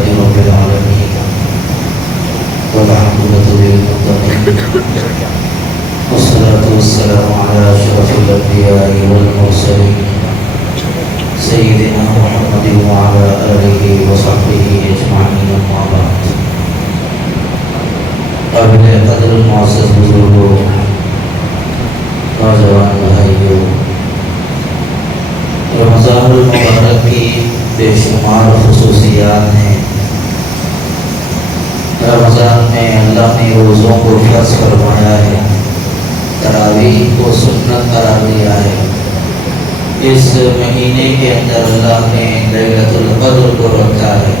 رب العالمين والعاقبة للمتقين والصلاة والسلام على أشرف الأنبياء والمرسلين سيدنا محمد وعلى آله وصحبه أجمعين أما بعد قابل قدر المعزز بزرگوں نوجوان بھائیوں، رمضان المبارک کی بے شمار خصوصیات ہیں۔ رمضان میں اللہ نے روزوں کو فرض فرمایا ہے، تراویح کو سنت قرار دیا ہے۔ اس مہینے کے اندر اللہ نے لیلۃ القدر کو رکھا ہے۔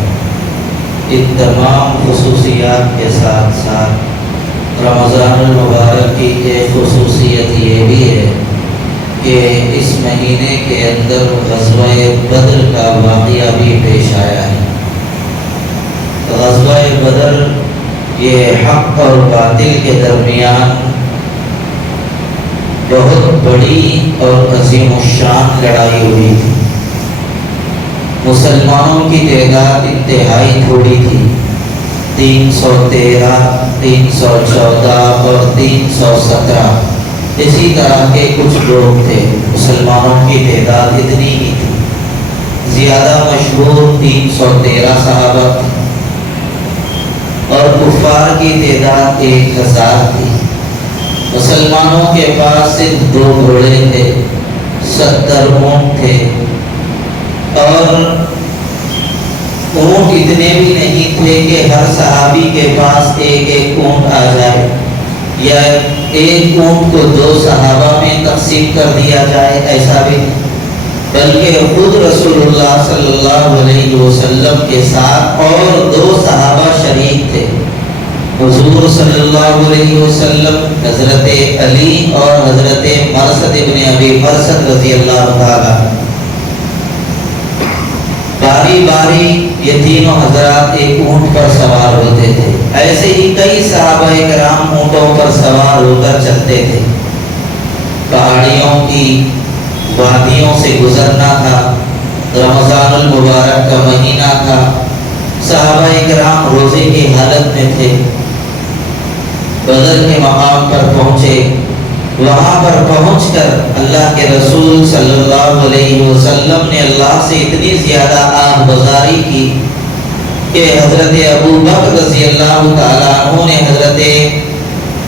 ان تمام خصوصیات کے ساتھ ساتھ رمضان المبارک کی ایک خصوصیت یہ بھی ہے کہ اس مہینے کے اندر غزوہ بدر کا واقعہ بھی پیش آیا ہے۔ غزوہ بدر یہ حق اور باطل کے درمیان بہت بڑی اور عظیم الشان لڑائی ہوئی تھی۔ مسلمانوں کی تعداد انتہائی تھوڑی تھی، 313، 314 اور 317، اسی طرح کے کچھ لوگ تھے۔ مسلمانوں کی تعداد اتنی ہی تھی۔ زیادہ مشہور 313 صحابہ تھے اور کفار کی تعداد 1000 تھی۔ مسلمانوں کے پاس صرف 2 گھوڑے تھے، 70 اونٹ تھے، اور اونٹ اتنے بھی نہیں تھے کہ ہر صحابی کے پاس ایک ایک اونٹ آ جائے، یا ایک اونٹ کو 2 صحابہ میں تقسیم کر دیا جائے، ایسا بھی نہیں، بلکہ خود رسول اللہ صلی اللہ علیہ وسلم کے ساتھ اور 2 صحابہ شریک تھے۔ حضور صلی اللہ علیہ وسلم، حضرت علی اور حضرت مرثد ابن ابی مرثد رضی اللہ تعالیٰ، باری باری یہ تینوں حضرات ایک اونٹ پر سوار ہوتے تھے۔ ایسے ہی کئی صحابہ کرام اونٹوں پر سوار ہو کر چلتے تھے۔ پہاڑیوں کی وادیوں سے گزرنا تھا، رمضان المبارک کا مہینہ تھا، صحابہ کرام روزے کی حالت میں تھے۔ بدر کے مقام پر پہنچے، وہاں پر پہنچ کر اللہ کے رسول صلی اللہ علیہ وسلم نے اللہ سے اتنی زیادہ آہ گزاری کی کہ حضرت ابو بکر رضی اللہ تعالیٰ عنہ نے حضرت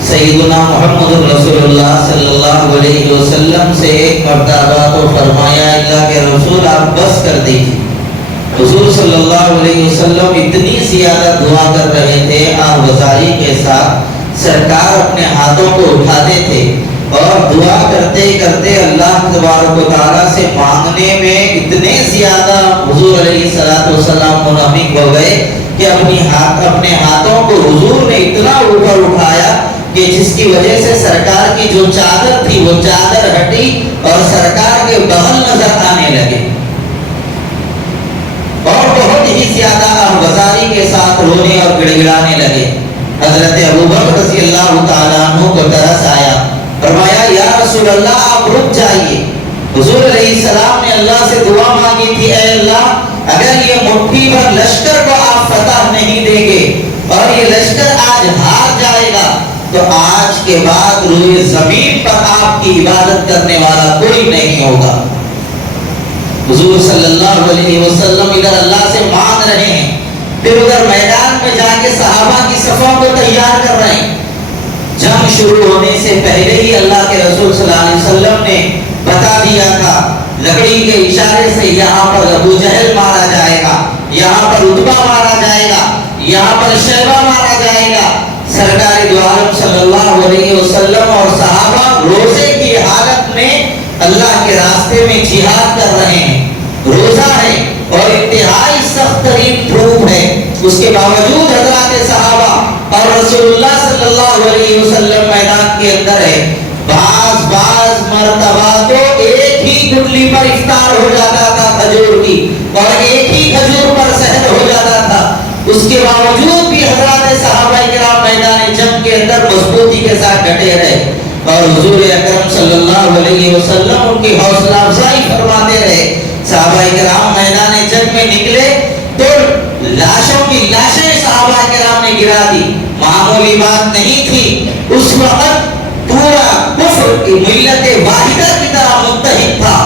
سیدنا محمد رسول اللہ صلی اللہ علیہ وسلم سے ایک مرتبہ تو فرمایا، اللہ کے رسول آپ بس کر دیجیے۔ حضور صلی اللہ علیہ وسلم اتنی زیادہ دعا کر رہے تھے، آہ گزاری کے ساتھ سرکار اپنے ہاتھوں کو اٹھاتے تھے اور دعا کرتے کرتے اللہ تبارک و تعالیٰ سے مانگنے میں اتنے زیادہ حضور علیہ السلام منہمک ہو گئے کہ اپنے ہاتھوں کو حضور نے اتنا اوپر اٹھایا کہ جس کی وجہ سے سرکار کی جو چادر تھی وہ چادر ہٹی اور سرکار کے بغل نظر آنے لگے، اور بہت ہی زیادہ آہوازاری کے ساتھ رونے اور گڑ گڑانے لگے۔ حضرت ابو بکر رضی اللہ تعالیٰ عنہ کو ترس آیا، فرمایا یا رسول اللہ آپ رک جائیے۔ حضور علیہ السلام نے اللہ سے دعا مانگی تھی، اے اللہ اگر یہ مٹھی بھر لشکر کو آپ فتح نہیں دیں گے اور یہ لشکر آج ہار جائے گا تو آج کے بعد روئے زمین پر آپ کی عبادت کرنے والا کوئی نہیں ہوگا۔ حضور صلی اللہ علیہ وسلم ادھر اللہ سے مانگ رہے ہیں، پھر ادھر میدان میں جا کے صحابہ کی صفوں کو تیار کر رہے ہیں۔ جنگ شروع ہونے سے پہلے ہی اللہ کے رسول صلی اللہ علیہ وسلم نے بتا دیا تھا، لکڑی کے اشارے سے یہاں پر ابو جہل مارا جائے گا، یہاں پر عتبہ مارا جائے گا، یہاں پر شیبہ مارا جائے گا۔ سرکار دو عالم صلی اللہ علیہ وسلم اور صحابہ روزے کی حالت میں اللہ کے راستے میں جہاد کر رہے ہیں۔ روزہ ہے اور انتہائی سخت ترین دھوپ ہے، اس کے باوجود حضرات صحابہ اور رسول اللہ صلی اللہ علیہ وسلم میدان کے اندر ہے۔ بعض مرتبہ تو ایک ہی گٹلی پر افطار ہو جاتا تھا کھجور کی، اور ایک ہی کھجور پر سحر ہو جاتا تھا۔ اس کے باوجود بھی حضرات صحابہ کرام میدان جنگ کے اندر مضبوطی کے ساتھ ڈٹے رہے، اور حضور اکرم صلی اللہ علیہ وسلم ان کی حوصلہ افزائی فرماتے رہے۔ صحابہ کرام میدان جنگ میں نکلے تو لاشوں کی لاشیں صحابہ کرام نے گرا دی، معمولی بات نہیں تھی۔ اس وقت پورا کفر کی ملت واحدہ کی طرح متحد تھا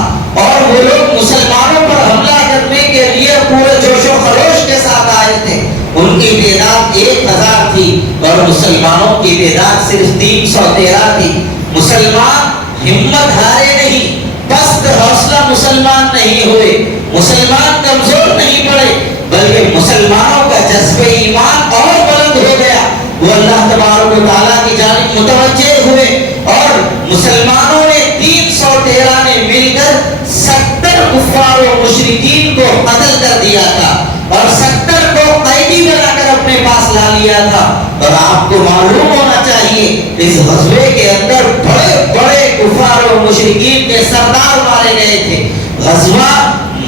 اور وہ لوگ مسلمانوں پر حملہ کرنے کے لیے پورے جوش و خروش کے ساتھ آئے تھے۔ ان کی تعداد 1000 تھی اور مسلمانوں کی تعداد صرف 313 تھی۔ مسلمان ہمت ہارے نہیں، پست حوصلہ مسلمان نہیں ہوئے، مسلمان کمزور نہیں پڑے، بلکہ مسلمانوں کا جذبہ ایمان اور بلند ہو گیا۔ وہ اللہ تبارک و تعالیٰ کی جانب متوجہ ہوئے اور مسلمانوں نے 313 نے مل کر 70 کفار و مشرکین کو قتل کر دیا تھا اور 70 کو قیدی بنا کر اپنے پاس لا لیا تھا۔ اور آپ کو معلوم ہونا چاہیے اس غزوے کے اندر بڑے بڑے کفار و مشرکین کے سردار مارے گئے تھے۔ غزوہ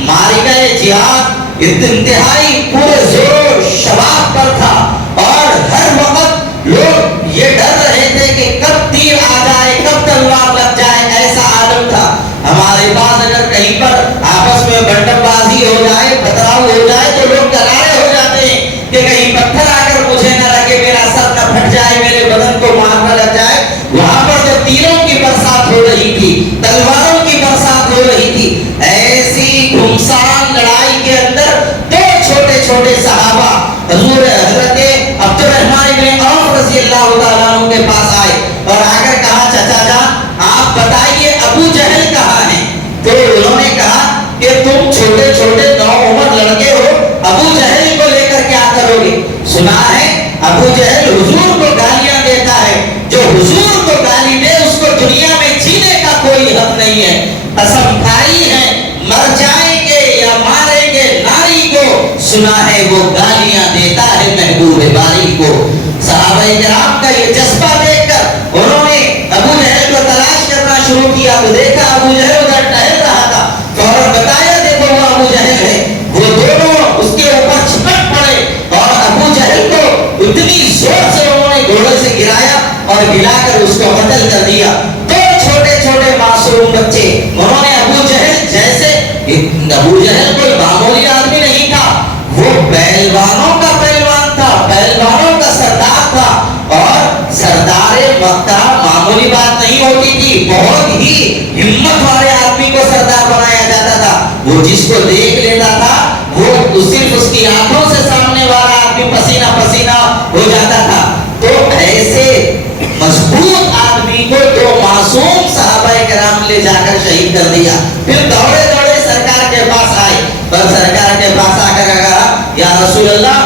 مارکہ جہاد انتہائی پورے زور شباب پر تھا اور ہر وقت لوگ یہ ڈر رہے تھے کہ کب تیر آ جائے، کب تلوار لگ جائے، ایسا عالم تھا۔ ہمارے پاس اگر کہیں پر آپس میں بنڈم بازی ہو جائے، پتھراؤ ہو جائے تو لوگ کنارے ہو جاتے ہیں کہ کہیں پتھر آ کر مجھے نہ لگے، میرا سر نہ پھٹ جائے، میرے بدن کو مار نہ لگ جائے۔ وہاں پر جب تیروں کی برسات ہو رہی تھی، تلواروں کی برسات ہو رہی تھی، ایسی گھمسان لڑائی کے اندر دو چھوٹے چھوٹے صحابہ حضور حضرت عبد الرحمن بن عوف رضی اللہ تعالیٰ عنہ کے پاس آئے اور آ کر کہا چچا جان آپ بتائیے ابو جہل کہاں ہے؟ تو انہوں نے کہا کہ تم چھوٹے چھوٹے نوعمر لڑکے ہو، ابو جہل کو لے کر کیا کرو گے؟ سنا ہے ابو جہل حضور کو گالیاں دیتا ہے، جو حضور کو گالی دے اس کو دنیا میں جینے کا کوئی حق نہیں ہے۔ قسم کھائی ہے مر جائیں گے یا ماریں گے ناری کو، سنا ہے وہ گالیاں دیتا ہے محبوب باری کو۔ صحابہ کرام کا یہ جذبہ دیکھ کر انہوں نے ابو جہل کو تلاش کرنا شروع کیا تو دیکھا ابو جہل ادھر ٹہل رہا تھا، فوراً بتایا دیکھو وہ ابو جہل ہے۔ وہ دونوں اس کے اوپر چھپٹ پڑے اور ابو جہل کو اتنی زور سے انہوں نے گھوڑے سے گرایا اور گرا کر اس کو قتل کر دیا۔ دو چھوٹے چھوٹے معصوم بچے، انہوں نے ابو جہل جیسے، ابو جہل کوئی معمولی آدمی نہیں تھا، وہ پہلوانوں کا پہلوان تھا، پہلوانوں کا سردار تھا اور سردار مکہ معمولی بات نہیں ہوتی تھی، بہت ہی ہمت والے آدمی کو سردار بنایا جاتا تھا۔ وہ جس کو دیکھ لیتا تھا وہ صرف اس کی آنکھوں سے سامنے والا آدمی پسینہ پسینہ ہو جاتا تھا۔ تو ایسے مضبوط آدمی کو دو معصوم صحابہ کرام لے جا کر شہید کر دیا۔ پھر دوڑے دوڑے سرکار کے پاس آئے اور سرکار کے پاس آ کر کہا یا رسول اللہ،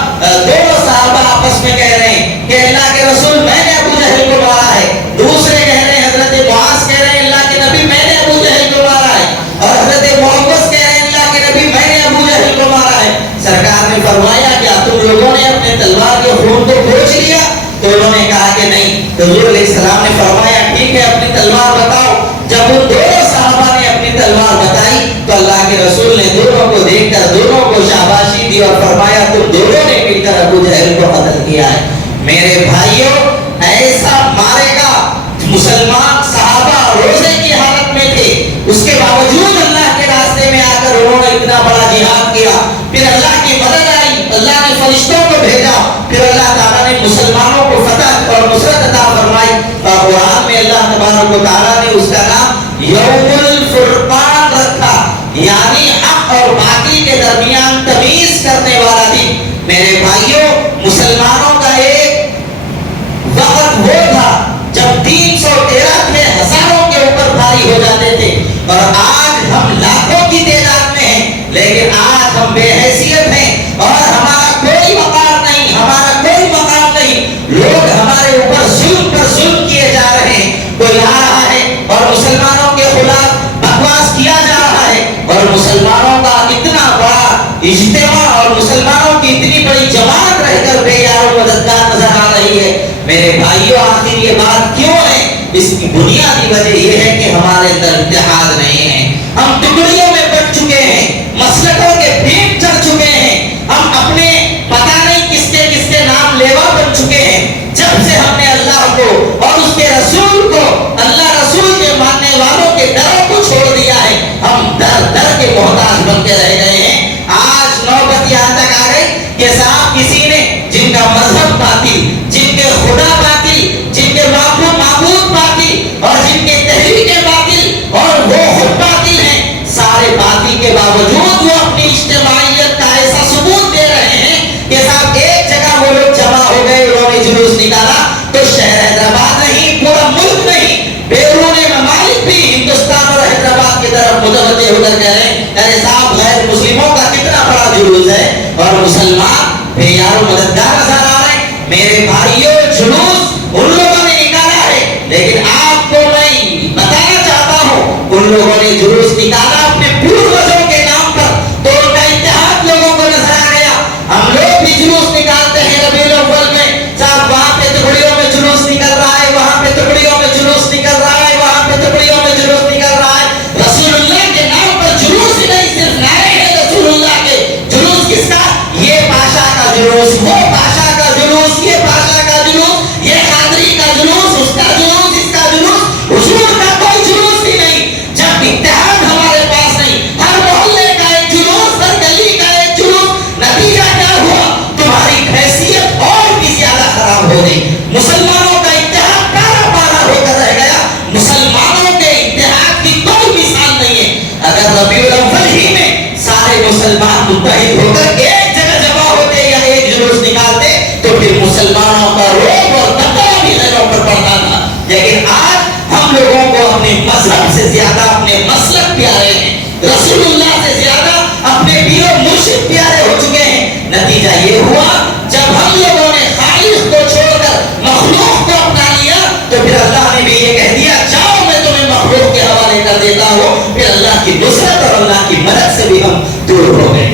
دونوں صحابہ آپس میں کہہ رہے ہیں کہ اللہ کے رسول میں نے ابو جہل کو مارا ہے، دوسرے کہہ رہے ہیں حضرت معاذ کہہ رہے ہیں اللہ کے نبی میں نے ابو جہل کو مارا ہے، اور حضرت معوذ کہہ رہے ہیں اللہ کے نبی میں نے ابو جہل کو مارا ہے۔ سرکار نے فرمایا کیا تم لوگوں نے اپنے تلوار کے خون کو پوچھ لیا؟ تو انہوں نے کہا کہ نہیں۔ حضور علیہ السلام نے فرمایا ٹھیک ہے اپنی تلوار بتاؤ۔ جب ان دونوں صحابہ نے اپنی تلوار بتائی تو اللہ کے رسول نے دونوں کو دیکھ کر دونوں کو شاباشی دی اور فرمایا تم دونوں نے مل کر ابو جہل کو قتل کیا ہے۔ میرے بھائیوں، ایسا مارے گا مسلمان صحابہ روزے کی حالت میں تھے، اس کے باوجود اللہ کے راستے میں آ کر انہوں نے اتنا بڑا جہاد کیا۔ پھر اللہ کی مدد آئی، اللہ نے فرشتوں کو بھیجا، پھر اللہ تعالیٰ نے مسلمانوں کو فتح اور نصرت عطا فرمائی۔ اور قرآن میں اللہ تبارک و تعالیٰ نے اس کا نام یوم الفرقان رکھا، یعنی حق اور باطل کے درمیان تمیز کرنے والا دن۔ میرے بھائیوں، مسلمانوں کا ایک وقت وہ تھا جب 313 تھے، ہزاروں کے اوپر بھاری ہو جاتے تھے، اور آج ہم لاکھوں کی تعداد میں ہیں، لیکن آج ہم بے حیثیت ہیں اور ہمارا کوئی وقار نہیں، ہمارا کوئی مقام نہیں۔ لوگ ہمارے اوپر ظلم پر ظلم کیے جا رہے ہیں، کوئی آ رہا ہے اور مسلمانوں کے خلاف بکواس کیا جا رہا ہے، اور مسلمانوں کا اتنا بڑا اجتماع اور مسلمانوں کی اتنی بڑی جماعت رہ کر بے یار و مددگار نظر آ رہی ہے۔ میرے بھائیوں، آخر یہ بات کیوں ہے؟ اس کی بنیادی وجہ یہ ہے کہ ہمارے اندر اتحاد نہیں ہے، ہم ٹکڑیوں میں بٹ چکے ہیں، مسلکوں کے بھیٹ چڑھ چکے ہیں، ہم اپنے پتہ نہیں کس کے نام لیوا بن چکے ہیں۔ جب سے ہم نے اللہ کو اور اس کے رسول کو، اللہ رسول کے ماننے والوں کے ڈروں کو چھوڑ دیا ہے، ہم در در کے محتاج بن کے رہ گئے ہیں۔ آج نوبت یہاں تک آ گئی کہ اور مسلمان بے یار و مددگار نظر آ رہے ہیں. میرے بھائیوں جلوس ان لوگوں نے نکالا ہے، لیکن آپ کو میں بتانا چاہتا ہوں ان لوگوں نے جلوس نکالا اپنے پوروجوں کے نام پر، تو ان کا اتحاد لوگوں کو نظر آ گیا. ہم لوگ بھی جلوس نکالتے ہیں ربیع الاول میں، صاحب وہاں پہ ٹکڑیوں میں جلوس نکل رہا ہے، وہاں پہ ٹکڑیوں میں جلوس نکل رہا ہے، وہاں پہ ٹکڑیوں میں جلوس نکل رہا ہے. رسول اللہ کے نام پر جلوس ہی نہیں، صرف نعرے ہیں رسول اللہ کے. جلوس کس کا؟ یہ بادشاہ کا جلوس، وہ بادشاہ کا جلوس، یہ بادشاہ کا جلوس، یہ قادری کا جلوس، اس کا جلوس، اس کا جلوس. حضور کا کوئی جلوس ہی نہیں. جب اتحاد ہمارے پاس نہیں، ہر محلے کا ایک جلوس، ہر گلی کا ایک جلوس، نتیجہ کیا ہوا؟ تمہاری حیثیت اور بھی زیادہ خراب ہو گئی. مسلمانوں کا اتحاد پارا پارا ہو کر رہ گیا. مسلمانوں کے اتحاد کی کوئی مثال نہیں ہے. اگر ربیع الاول ہی میں سارے مسلمان متحد ہو کر ایک جگہ جمع ہوتے یا ایک جلوس نکالتے تو پھر مسلمانوں کا روب اور دبدبہ بھی غیروں پر پڑتا تھا. لیکن آج ہم لوگوں کو اپنے مذہب سے زیادہ اپنے مسلک پیارے ہیں، رسول اللہ سے زیادہ اپنے پیر و مرشد پیارے ہو چکے ہیں. نتیجہ یہ ہوا جب ہم لوگوں نے خالق کو چھوڑ کر مخلوق کو اپنا لیا تو پھر اللہ نے بھی یہ کہہ دیا جاؤ میں تمہیں مخلوق کے حوالے کر دیتا ہوں. پھر اللہ کی نصرت اور اللہ کی مدد سے بھی ہم دور ہو گئے.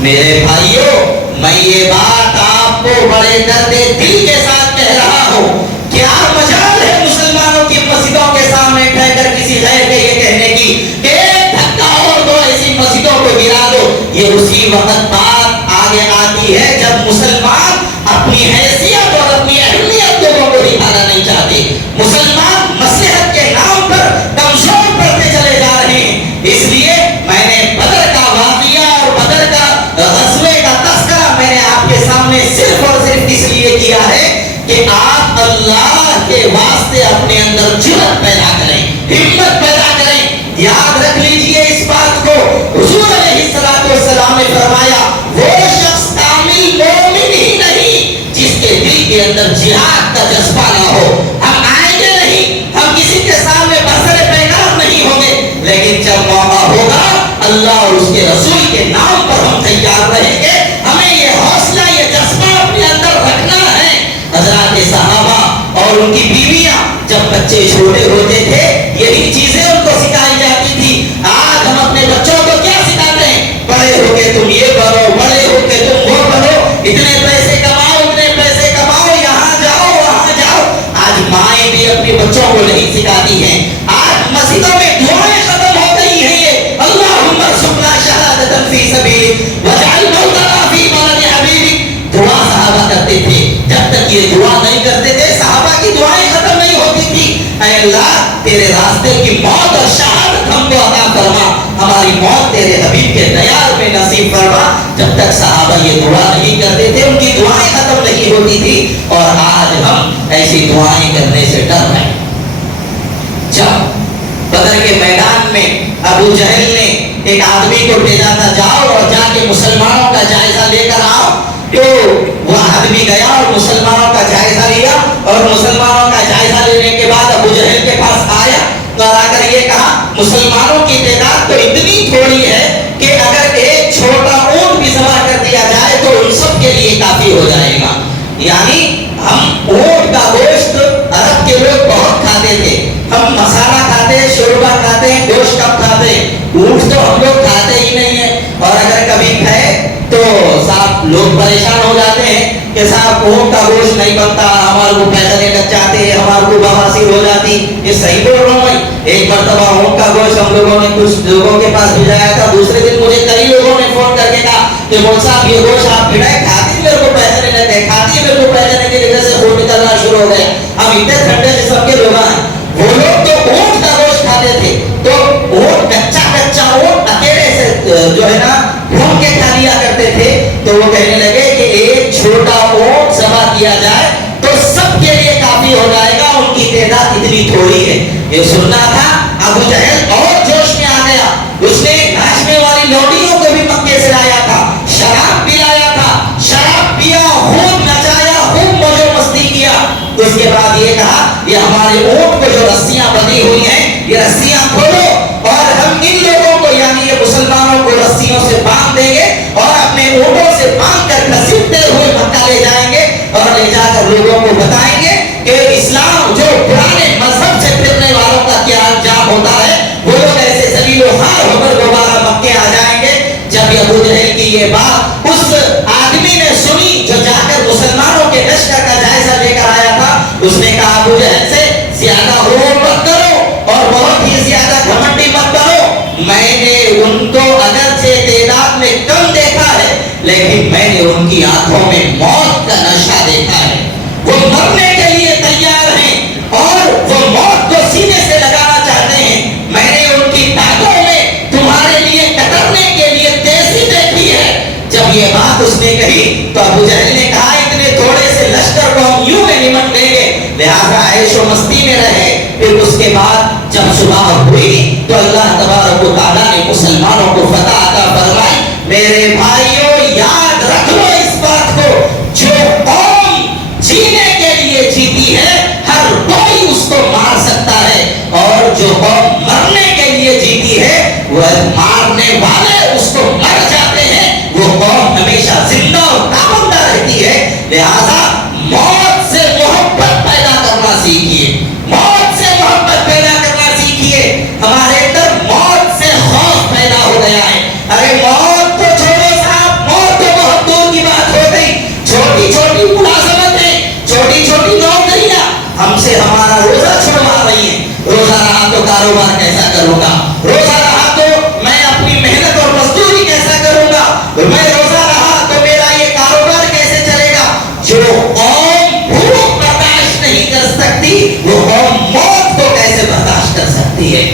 میرے بھائیوں میں یہ بات آپ کو بڑے درد دل کے ساتھ کہہ رہا ہوں. کیا مجال ہے مسلمانوں کی مسجدوں کے سامنے ٹھہر کر کسی غیر کے یہ کہنے کی کہ دھکا اور دو ایسی مسجدوں کو گرا دو. یہ اسی وقت بات آگے آتی ہے جب مسلمان اپنی حیثیت اور اپنی اہمیت لوگوں کو دکھانا نہیں چاہتے. مسلمان مصلحت کے نام پر کمزور پڑتے چلے جا رہے ہیں. اس لیے میں نے بدر کا واقعہ اور بدر کا غزوے کا تذکرہ میں نے آپ کے سامنے صرف اور صرف اس لیے کیا ہے کہ آپ اللہ کے واسطے اپنے اندر جرأت پیدا کریں، ہمت پیدا کریں. یاد رکھ لیجئے اس بات کو، حضور علیہ السلام نے فرمایا وہ شخص کامل مومن ہی نہیں جس کے دل کے اندر جہاد کا جذبہ نہ ہو. ہم آئیں گے نہیں، ہم کسی کے سامنے برسر پیغام نہیں ہوں گے، لیکن جب موقع ہوگا اللہ اور اس کے رسول کے نام پر ہم تیار رہیں گے. ہمیں یہ حوصلہ یہ جذبہ اپنے اندر رکھنا ہے. حضرات صحابہ اور ان کی بیویاں جب بچے چھوٹے ہوتے تھے یہی چیزیں ان کو سکھائی جاتی تھی. آج ہم اپنے بچوں کو کیا سکھاتے ہیں؟ بڑے ہو کے تم یہ بنو، بڑے ہو کے تم وہ بنو، اتنے پیسے کماؤ، اتنے پیسے کماؤ، یہاں جاؤ وہاں جاؤ. آج مائیں بھی اپنے بچوں کو نہیں سکھاتی ہیں. آج مسجدوں میں دعائیں ختم ہو گئی ہیں. یہ اللہم ارزقنا شہادۃ فی سبیلک واجعل موتنا فی بلد حبیبک دعا صحابہ کرتے تھے. جب تک یہ دعا نہیں کرتے تھے صحابہ کی دعائیں ختم نہیں ہوتی تھی. اے اللہ تیرے راستے کی موت اور شہادت ہم کو عطا فرما، ہماری موت تیرے حبیب کے دیار میں نصیب فرما. جب تک صحابہ یہ دعا نہیں کرتے تھے ان کی دعائیں ختم نہیں ہوتی تھی. اور آج ہم ایسی دعائیں کرنے سے ڈر رہے ہیں. جب بدر کے میدان میں ابو جہل نے ایک آدمی کو بھیجا تھا جاؤ اور جا کے مسلمانوں کا جائزہ لے کر آؤ، تو وہ آدمی گیا اور مسلمانوں کا جائزہ لیا. اور مسلمانوں کا جائزہ لینے کے بعد ابو جہل کے پاس آیا اور آ کر یہ کہا مسلمانوں کی تعداد تو اتنی تھوڑی ہے کہ اگر ایک چھوٹا اونٹ بھی ذبح کر دیا جائے تو ان سب کے لیے کافی ہو جائے گا. یعنی ہم اونٹ کا گوشت عرب کے لوگ بہت کھاتے تھے. ہم مسالہ کھاتے ہیں، شوربہ کھاتے ہیں، گوشت کم کھاتے ہیں. اونٹ تو ہم لوگ کھاتے ہی نہیں ہیں. اور اگر کبھی کھائے تو صاحب لوگ پریشان ہو جاتے ہیں کہ صاحب اونٹ کا گوشت نہیں بنتا، ہمارے کو پیسے لگ جاتے ہیں، ہمارے کو بواسیر ہو جاتی. یہ صحیح بول رہا ہوں میں. ایک مرتبہ اونٹ کا گوشت ہم لوگوں نے کچھ لوگوں کے پاس بھیجایا تھا. دوسرے دن مجھے کئی لوگوں نے فون کر کے کہا کہ مول صاحب یہ گوشت آپ کھلائے، کھاتی میرے کو پیسے نہیں لیتے، کھاتی میرے کو پیسے نہیں کی وجہ سے خون نکلنا شروع ہو گیا. ہم اتنے ٹھنڈے قسم کے لوگ ہیں. وہ لوگ تو اونٹ کا گوشت کھاتے تھے تو اونٹ کچا کچا اونٹ اکیلے سے جو ہے نا بھون کے کھا لیا کرتے تھے. تو وہ کہنے لگے کہ ایک چھوٹا اونٹ ذبح کیا جائے تو سب کے لیے کافی ہو جائے گا، ان کی تعداد اتنی تھوڑی ہے. یہ سننا تھا. ابو جہل اور جوش میں آ گیا. اس نے ناچنے والی لوڈیوں کو بھی مکے سے لایا تھا، شراب پلایا تھا، شراب پیا، خوب نچایا، خوب موج و مستی کیا. اس کے بعد یہ کہا یہ ہمارے اونٹ کو جو رسیاں بندھی ہوئی ہیں یہ رسیاں کھولو اور ہم ان لوگوں کو یعنی یہ مسلمانوں کو رسیوں سے باندھ دیں گے اور اپنے اونٹوں سے سے باندھ کر گھسیٹتے ہوئے مکہ لے جائیں گے اور لے جا کر لوگوں کو بتائیں گے کہ اسلام جو پرانے مذہب سے پھرنے والوں کا کیا انجام ہوتا ہے، وہ لوگ ایسے ذلیل و خوار ہو کر دوبارہ مکے آ جائیں گے۔ جب یہ ابو جہل کی یہ بات اس آدمی نے سنی جو جا کر مسلمانوں کے لشکر کا جائزہ لے کر آیا تھا، اس نے کہا ابو جہل سے زیادہ غرور مت کرو اور بہت ہی زیادہ گھمنڈی مت کرو، میں نے ان کو اگرچہ تعداد میں کم دیکھا ہے لیکن میں نے ان کی آنکھوں میں موت کا نشہ دیکھا ہے، وہ مرنے کے لیے تیار ہیں اور وہ موت کو سینے سے لگانا چاہتے ہیں، میں نے ان کی دانتوں میں تمہارے لیے کترنے کے لیے تیزی دیکھی ہے۔ جب یہ بات اس نے کہی تو ابو جہل نے کہا اتنے تھوڑے سے لشکر کو ہم یوں میں نمٹ لیں گے، لہذا عیش و مستی میں رہے۔ پھر اس کے بعد جب صبح ہوئی تو اللہ تبارک و تعالیٰ نے مسلمانوں کو فتح عطا فرمائی۔ میرے بھائیوں یاد رکھ لو اس بات کو، جو قوم جینے کے لیے جیتی ہے ہر کوئی اس کو مار سکتا ہے، اور جو قوم مرنے کے لیے جیتی ہے وہ مارنے والے اس کو مر جاتے ہیں، وہ قوم ہمیشہ زندہ اور کامندہ رہتی ہے۔ لہذا موت سے محبت پیدا کرنا سیکھیے، موت سے محبت پیدا کرنا سیکھیے۔ ہمارے اندر موت سے خوف پیدا ہو گیا ہے، ارے موت تو چھوڑو صاحب، موت تو بہت دور کی بات ہو گئی، چھوٹی چھوٹی ملازمتیں، چھوٹی چھوٹی نوکریاں ہم سے ہمارا روزہ چھڑوا رہی ہیں۔ روزہ رہا تو کاروبار کیسا کروں گا، روزہ رہا تو میں اپنی محنت اور مزدوری کیسا کروں گا، میں روزہ رہا تو میرا یہ کاروبار کیسے چلے گا۔ جو قوم بھوک برداشت نہیں کر سکتی وہ قوم موت کو کیسے برداشت کر سکتی ہے۔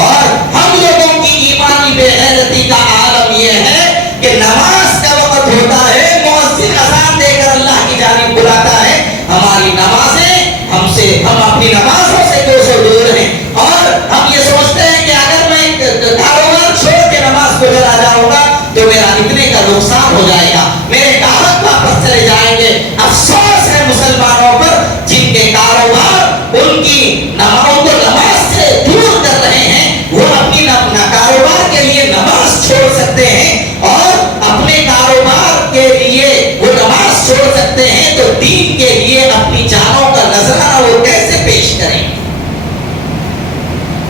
اور ہم لوگوں کی ایمانی بے غیرتی کا عالم یہ ہے کہ نماز کا وقت ہوتا ہے، مؤذن اذان دے کر اللہ کی جانب بلاتا ہے، ہماری نمازیں ہم اپنی نمازوں سے 200 دور ہیں، اور ہم یہ سوچتے ہیں کہ اگر میں کاروبار چھوڑ کے نماز کو چلا جاؤں گا تو میرا اتنے کا نقصان ہو جائے گا، میرے گاہک واپس چلے جائیں گے۔ افسوس ہے مسلمانوں پر جن کے کاروبار ان کی نمازوں کو نماز سے دور کر رہے ہیں، وہ اپنی کاروبار کے لیے نماز چھوڑ سکتے ہیں اور اپنے کاروبار کے لیے وہ نماز چھوڑ سکتے ہیں، تو دین کے لیے اپنی جانوں کا نذرانہ وہ کیسے پیش کریں؟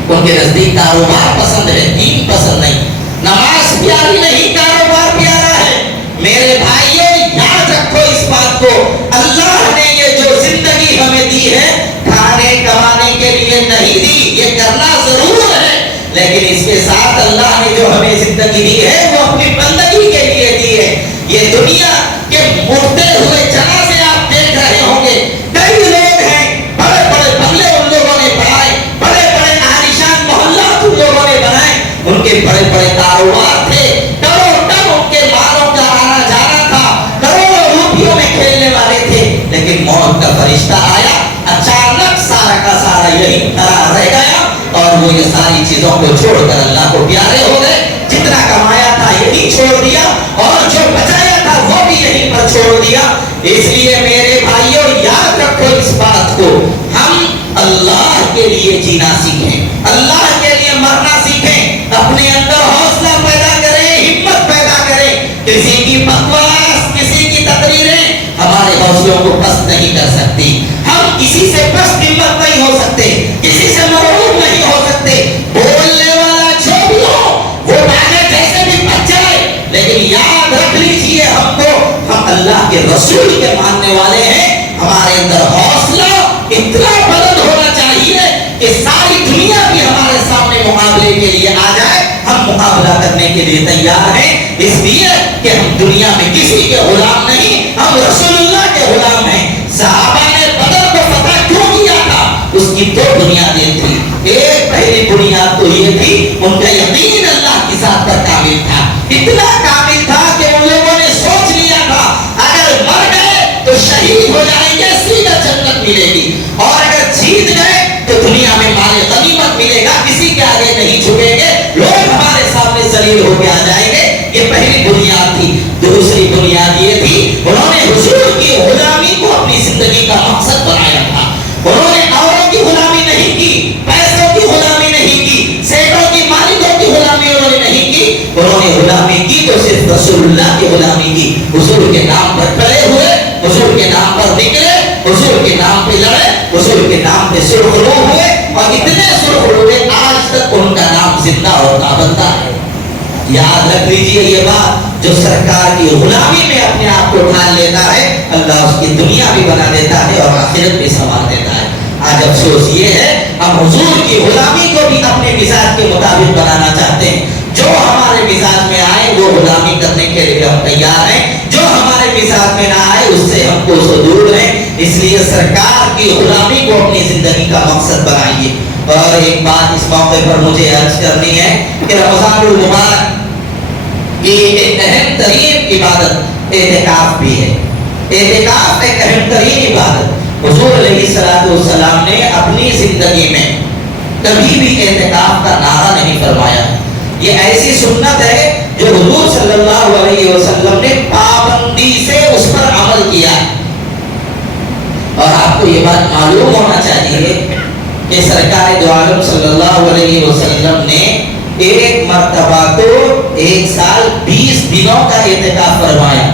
ان کے نزدیک کاروبار پسند ہے، دین پسند نہیں، نماز پیاری نہیں، کاروبار پیارا ہے۔ میرے بھائیوں یاد رکھو اس بات کو، اللہ نے یہ جو زندگی ہمیں دی ہے کھانے کمانے کے لیے نہیں دی، یہ کرنا ضرور ہے، لیکن اس کے ساتھ اللہ نے جو ہمیں زندگی دی ہے وہ اپنی بندگی کے لیے دی ہے۔ یہ دنیا کے مردے ہوئے جنازے آپ دیکھ رہے ہوں گے، کئی لوگ ہیں بڑے بڑے بنگلے ان لوگوں نے بنائے، بڑے بڑے عالیشان محلات ان لوگوں نے بنائے، ان کے بڑے بڑے کاروبار تھے، کروڑوں ٹن ان کے مالوں کا آنا جانا تھا، کروڑوں روپیوں میں کھیلنے والے تھے، لیکن موت کا فرشتہ آیا، اچانک سارا کا سارا یہی قرار رہ گیا اور وہ یہ ساری چیزوں کو چھوڑ کر اللہ کو پیارے ہو گئے۔ جتنا کمایا تھا یہی چھوڑ دیا اور جو بچایا تھا وہ بھی یہیں پر چھوڑ دیا۔ اس لیے میرے بھائیوں یاد رکھو اس بات کو، ہم اللہ کے لیے جینا سیکھیں، اللہ کے لیے مرنا سیکھیں، اپنے اندر حوصلہ پیدا کریں، ہمت پیدا کریں۔ کسی کی بکواس، کسی کی تقریریں ہمارے حوصلوں کو پست نہیں کر سکتی، ہم کسی سے پست ہمت نہیں ہو سکتے، کسی سے مرعوب نہیں ہو سکتے۔ بولنے والا جو بھی ہو وہ بھاگے جیسے بھی بچ جائے، لیکن یاد رکھ لیجیے ہم اللہ کے رسول کے ماننے والے ہیں، ہمارے اندر حوصلہ اتنا بلند ہونا چاہیے کہ ساری دنیا بھی ہمارے سامنے مقابلے کے لیے آ جائے، ہم مقابلہ کرنے کے لیے تیار ہیں، اس لیے کہ ہم دنیا میں کسی کے غلام نہیں، ہم رسول اللہ کے غلام ہیں۔ صحابہ نے بدر کو فتح کیوں کیا تھا؟ اس کی دو بنیادیں تھیں، ایک پہلی بنیاد تو یہ تھی ان کا یقین اللہ کی ذات پر کامل تھا، اتنا کامل تھا کہ ان لوگوں نے سوچ لیا تھا اگر مر گئے تو شہید ہو جائیں گے، سیدھا جنت ملے گی، اور اگر جیت گئے تو دنیا میں مال غنیمت ملے گا، کسی کے آگے نہیں جھکیں گے، لوگ ہمارے سامنے ذلیل ہو کے آ جائیں گے۔ یہ پہلی بنیاد تھی۔ دوسری بنیاد یہ تھی انہوں نے حضور کی غلامی کو اپنی زندگی کا مقصد بنایا تھا، انہوں نے اوروں کی غلامی نہیں کی، پیسوں کی غلامی نہیں کی، سیٹوں کی مالکوں کی غلامی انہوں نے نہیں کی، انہوں نے غلامی کی تو صرف رسول اللہ کی غلامی کی۔ حضور رسول کے نام پہ سرخرو ہوئے اور اتنے سرخرو ہوئے آج تک ان کا نام زندہ اور پابندہ ہے۔ یاد رکھ لیجئے یہ بات، جو سرکار کی غلامی میں اپنے آپ کو ڈھال لیتا ہے اللہ اس کی دنیا بھی بنا دیتا ہے اور آخرت بھی سنوار دیتا ہے۔ آج افسوس یہ ہے ہم حضور کی غلامی کو بھی اپنے مزاج کے مطابق بنانا چاہتے ہیں، جو ہمارے مزاج میں آئے وہ غلامی کرنے کے لیے ہم تیار ہیں، جو ہمارے مزاج میں نہ آئے اس سے ہم کو دور ہیں۔ اس لیے سرکار کی غلامی کو اپنی زندگی کا مقصد بنائیے۔ اور ایک بات اس موقع پر مجھے عرض کرنی ہے کہ رمضان المبارک کی ایک اہم ترین عبادت اعتکاف بھی ہے۔ اعتکاف ایک اہم ترین عبادت، حضور علیہ السلام نے اپنی زندگی میں کبھی بھی اعتکاف کا نعرہ نہیں فرمایا۔ یہ ایسی سنت ہے جو حضور صلی اللہ علیہ وسلم نے پابندی سے اس پر عمل کیا۔ اور آپ کو یہ بات معلوم ہونا چاہیے کہ سرکار دو عالم صلی اللہ علیہ وسلم نے ایک مرتبہ تو ایک سال 20 دنوں کا اعتکاف فرمایا،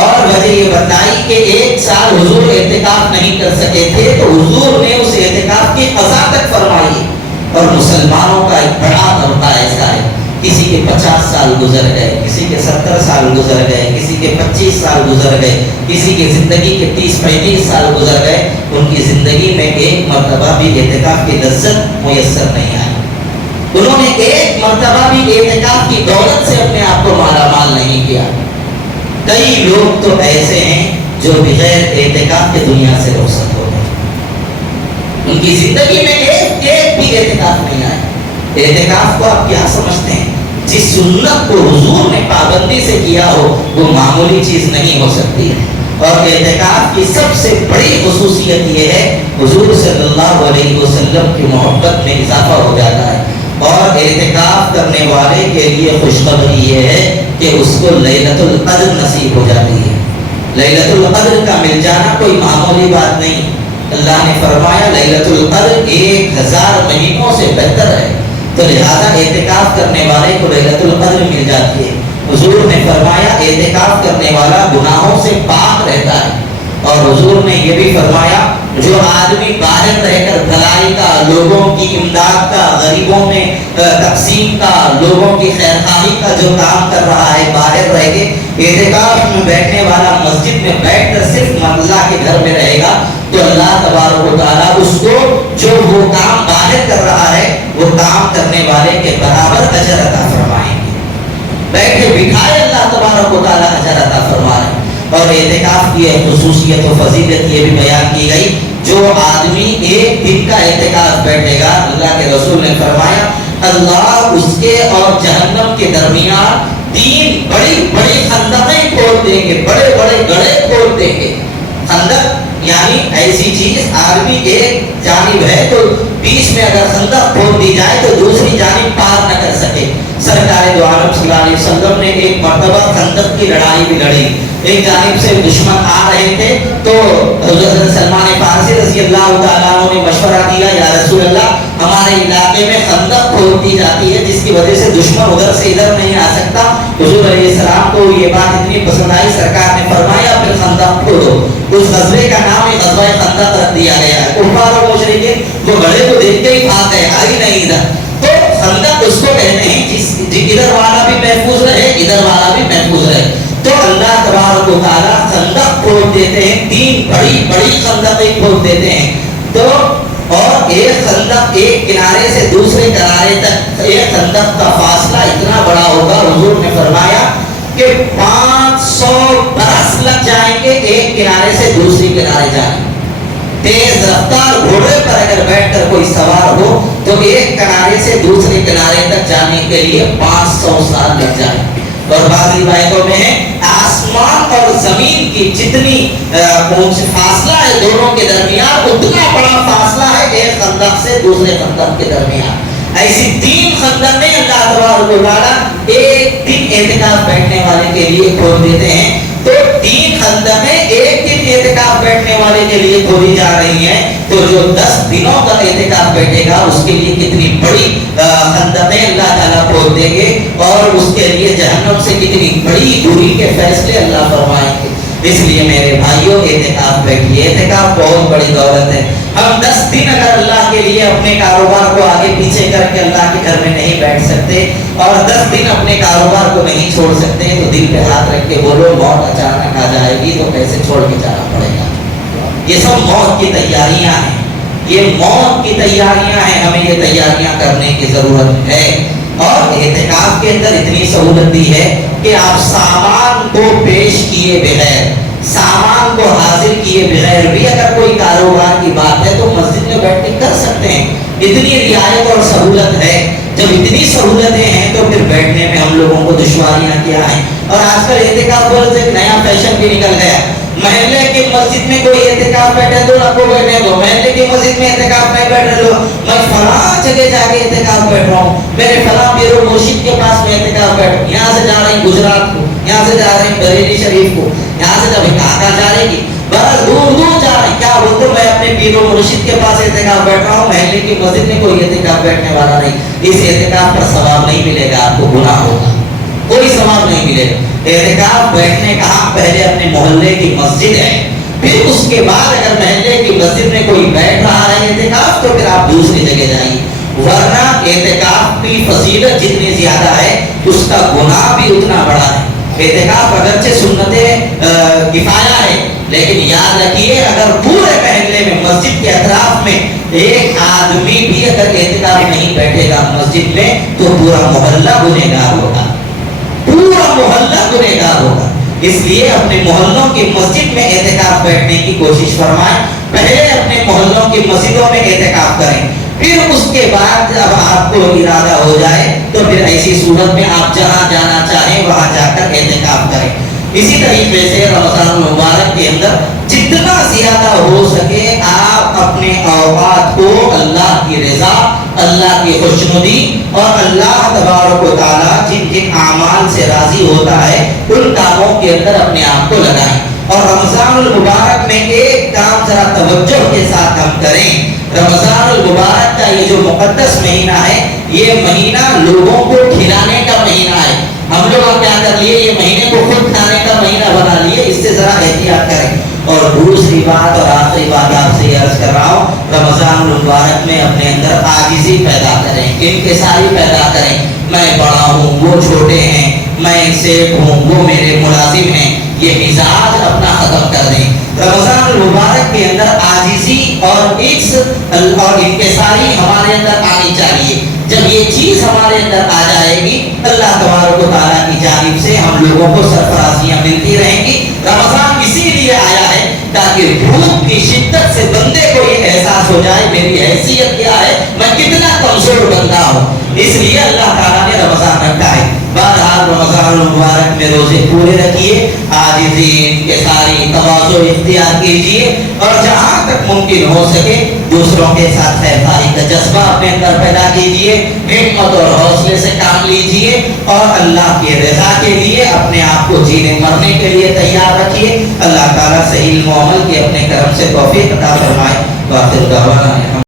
اور وجہ یہ بتائی کہ ایک سال حضور اعتکاف نہیں کر سکے تھے تو حضور نے اس اعتکاف کی قضا تک فرمائی۔ اور مسلمانوں کا ایک بڑا طبقہ ایسا ہے، کسی کے 50 سال گزر گئے، کسی کے 70 سال گزر گئے، کسی کے 25 سال گزر گئے، کسی کی زندگی کے 30-35 سال گزر گئے، ان کی زندگی میں ایک مرتبہ بھی اعتکاف کی لذت میسر نہیں آئی۔ انہوں نے ایک مرتبہ بھی اعتکاف کی دولت سے اپنے آپ کو مالا مال نہیں کیا۔ کئی لوگ تو ایسے ہیں جو بغیر اعتکاف کے دنیا سے رخصت ہو گئے، ان کی زندگی میں ایک بھی اعتکاف نہیں آیا۔ اعتکاف کو آپ کیا سمجھتے ہیں؟ جس سنت کو حضور نے پابندی سے کیا ہو وہ معمولی چیز نہیں ہو سکتی ہے۔ اور اعتکاف کی سب سے بڑی خصوصیت یہ ہے حضور صلی اللہ علیہ وسلم کی محبت میں اضافہ ہو جاتا ہے۔ اور اعتکاف کرنے والے کے لیے خوشخبری یہ ہے کہ اس کو لیلۃ القدر نصیب ہو جاتی ہے۔ لیلۃ القدر کا مل جانا کوئی معمولی بات نہیں۔ اللہ نے فرمایا لیلۃ القدر 1000 مہینوں سے بہتر ہے، تو لہذا اعتکاف کرنے والے کو لیلۃ القدر مل جاتی ہے۔ حضور نے فرمایا اعتکاف کرنے والا گناہوں سے پاک رہتا ہے، اور حضور نے یہ بھی فرمایا جو آدمی باہر رہ کر بھلائی کا، لوگوں کی امداد کا، غریبوں میں تقسیم کا، لوگوں کی خیرخواہی کا جو کام کر رہا ہے باہر رہ کے، اعتکاف میں بیٹھنے والا مسجد میں بیٹھ کر صرف اللہ کے گھر میں رہے گا تو اللہ تبارک و تعالیٰ اس کو جو وہ کام باہر کر رہا ہے وہ کام کرنے والے کے برابر اجر عطا فرمائیں گے۔ بیٹھے بٹھائے اللہ تبارک و تعالیٰ اجر عطا فرما رہے ہیں۔ اور اعتکاف کی خصوصیت و فضیلت یہ بھی بیان کی گئی، جو آدمی ایک دن کا اعتکاف بیٹھے گا اللہ کے رسول نے فرمایا اللہ اس کے اور جہنم کے درمیان 3 بڑی بڑی خندقیں کھول دیں گے، بڑے بڑے گڑھے کھول دیں گے۔ خندق یعنی ایسی چیز آدمی ایک جانب ہے تو بیچ میں اگر خندق کھول دی جائے تو دوسری جانب پار نہ کر سکے۔ سرکار دو عالم صلی اللہ علیہ وسلم نے ایک مرتبہ خندق کی لڑائی بھی لڑی۔ ایک جانب سے دشمن آ رہے تھے تو حضرت سلمان فارسی رضی اللہ تعالیٰ عنہ نے مشورہ دیا یا رسول اللہ ہمارے علاقے میں خندق کھول دی جاتی ہے جس کی وجہ سے دشمن ادھر سے ادھر نہیں آ سکتا۔ حضور علیہ السلام کو یہ بات اتنی پسند آئی، سرکار نے فرمایا پھر خندق کھولو۔ اس غزوے کا نام ہی غزوہ خندق رکھ دیا گیا ہے۔ کفار و مشرکین وہ گڑھے کو دیکھ کے ہی بھاگ گئے، آئی نہیں ادھر۔ تو خندق اس کو کہتے ہیں جس ادھر والا بھی محفوظ رہے ادھر والا بھی محفوظ رہے۔ تو اللہ تبارک و تعالیٰ خندق کھول دیتے ہیں، 3 بڑی بڑی خندقیں کھول دیتے ہیں۔ تو اور ایک خندق ایک کنارے سے دوسرے کنارے تک ایک خندق کا فاصلہ اتنا بڑا ہوگا، حضور نے فرمایا کہ 500 برس لگ جائیں گے ایک کنارے سے دوسری کنارے جانے۔ تیز رفتار گھوڑے پر اگر بیٹھ کر کوئی سوار ہو تو ایک کنارے سے دوسرے کنارے تک جانے کے لیے 500 سال لگ جائیں۔ اور بعض روایتوں میں ہے آسمان اور زمین کی جتنی فاصلہ ہے دونوں کے درمیان اتنا بڑا فاصلہ ہے ایک خندق سے دوسرے خندق کے درمیان۔ ایسی 3 خندقیں اللہ تبارک و تعالیٰ ایک دن اعتکاف بیٹھنے والے کے لیے کھول دیتے ہیں۔ تو 3 خندقیں ایک دن اعتکاف بیٹھنے والے کے لیے کھولی جا رہی ہیں، تو جو 10 دنوں کا اعتکاف بیٹھے گا اس کے لیے کتنی بڑی خندقیں اللہ تعالیٰ کھول دیں گے، اور اس کے لیے جہنم سے کتنی بڑی دوری کے فیصلے اللہ فرمائیں گے۔ اس لیے میرے بھائیوں اعتکاف بیٹھیے. اعتکاف بہت بڑی دولت ہے. ہم 10 دن اگر اللہ کے لیے اپنے کاروبار کو آگے پیچھے کر کے اللہ کے گھر میں نہیں بیٹھ سکتے اور 10 دن اپنے کاروبار کو نہیں چھوڑ سکتے تو دل پہ ہاتھ رکھ کے بولو موت اچانک آ جائے گی تو کیسے چھوڑ کے جانا پڑے گا. یہ سب موت کی تیاریاں ہیں. یہ موت کی تیاریاں ہیں. ہمیں یہ تیاریاں کرنے کی ضرورت ہے. اور اعتکاف کے اندر اتنی سہولت دی ہے کہ آپ سامان کو پیش کیے بغیر, سامان کو حاضر کیے بغیر بھی اگر کوئی کاروبار کی بات ہے تو مسجد میں بیٹھ کے کر سکتے ہیں. اتنی رعایت اور سہولت ہے. جب اتنی سہولتیں ہیں تو پھر بیٹھنے میں ہم لوگوں کو دشواریاں کیا ہیں. اور آج کل اعتکاف بولتے ایک نیا فیشن بھی نکل گیا. محلے کی مسجد میں کوئی اعتکاف بیٹھے تو آپ کو بیٹھنے دو, محلے کی مسجد میں اعتکاف نہیں بیٹھنے دو. میں فلاں جگہ جا کے اعتکاف بیٹھ رہا ہوں, میرے فلاں پیر و مرشد کے پاس میں اعتکاف بیٹھ رہا ہوں. یہاں سے جا رہے ہیں گجرات کو, یہاں سے جا رہے ہیں بریلی شریف کو, یہاں سے جب کہاں جا رہے گی بس دور دور جا رہے ہیں. کیا بولتے میں اپنے پیر و مرشد کے پاس اعتکاف بیٹھ رہا ہوں, محلے کی مسجد میں کوئی اعتکاف بیٹھنے والا نہیں. اس اعتکاف پر ثواب نہیں ملے گا, آپ کو گناہ ہوگا, کوئی ثواب نہیں ملے گا. اعتکاف بیٹھنے کا ہم پہلے اپنے محلے کی مسجد ہے, پھر اس کے بعد اگر محلے کی مسجد میں کوئی بیٹھ رہا ہے اعتکاف تو پھر آپ دوسری جگہ جائیے. ورنہ اعتکاف کی فضیلت جتنی زیادہ ہے اس کا گناہ بھی اتنا بڑا ہے. اعتکاف اگرچہ سنت کفایہ ہے لیکن یاد رکھیے اگر پورے محلے میں مسجد کے اطراف میں ایک آدمی بھی اگر اعتکاف نہیں بیٹھے گا مسجد میں تو پورا محلہ گنہگار ہوگا, پورا محلہ گنہگار ہوگا. اس لیے اپنے محلوں کی مسجد میں اعتکاف بیٹھنے کی کوشش فرمائیں. پہلے اپنے محلوں کی مسجدوں میں اعتکاف کریں, پھر اس کے بعد جب آپ کو ارادہ ہو جائے تو پھر ایسی صورت میں آپ جہاں جانا چاہیں وہاں جا کر اعتکاف کریں. اسی طریقے سے رمضان المبارک کے اندر جتنا زیادہ ہو سکے آپ اپنے اوقات کو اللہ کی رضا, اللہ کی خوشنودی اور اللہ تبارک و تعالیٰ جن جن اعمال سے راضی ہوتا ہے ان کاموں کے اندر اپنے آپ کو لگائیں. اور رمضان المبارک میں ایک کام ذرا توجہ کے ساتھ ہم کریں. رمضان المبارک کا یہ جو مقدس مہینہ ہے یہ مہینہ لوگوں کو کھلانے کا مہینہ ہے. ہم لوگ کیا کر لیے, یہ مہینے کو خود کھانے کا مہینہ بنا لیے. اس سے ذرا احتیاط کریں. اور دوسری بات اور آخری بات آپ سے عرض کر رہا ہوں, رمضان المبارک میں اپنے اندر عاجزی پیدا کریں, انکساری پیدا کریں. میں بڑا ہوں, وہ چھوٹے ہیں, میں سیٹ ہوں, وہ میرے ملازم ہیں. یہ مزاج اپنا ختم کر دیں. رمضان المبارک کے اندر عاجزی اور عجز اور انکساری ہمارے اندر آنی چاہیے. جب یہ چیز ہمارے اندر آ جائے گی اللہ تبارک و تعالیٰ کی جانب سے ہم لوگوں کو سرفرازیاں ملتی رہیں گی. رمضان اسی لیے آیا ہے تاکہ بھوک کی شدت سے بندے کو یہ احساس ہو جائے میری حیثیت کیا ہے, میں کتنا کمزور بندہ ہوں. اس لیے اللہ تعالیٰ نے رمضان رکھا ہے. بہرحال رمضان المبارک میں روزے پورے رکھیے, عاجزی, انکساری, تواضع اختیار کیجیے اور جہاں تک ممکن ہو سکے دوسروں کے ساتھ خیرخواہی کا جذبہ اپنے اندر پیدا کیجیے. ہمت اور حوصلے سے کام لیجیے اور اللہ کی رضا کے لیے اپنے آپ کو جینے مرنے کے لیے تیار رکھیے. اللہ تعالیٰ صحیح علم و عمل کے اپنے کرم سے توفیق عطا فرمائے.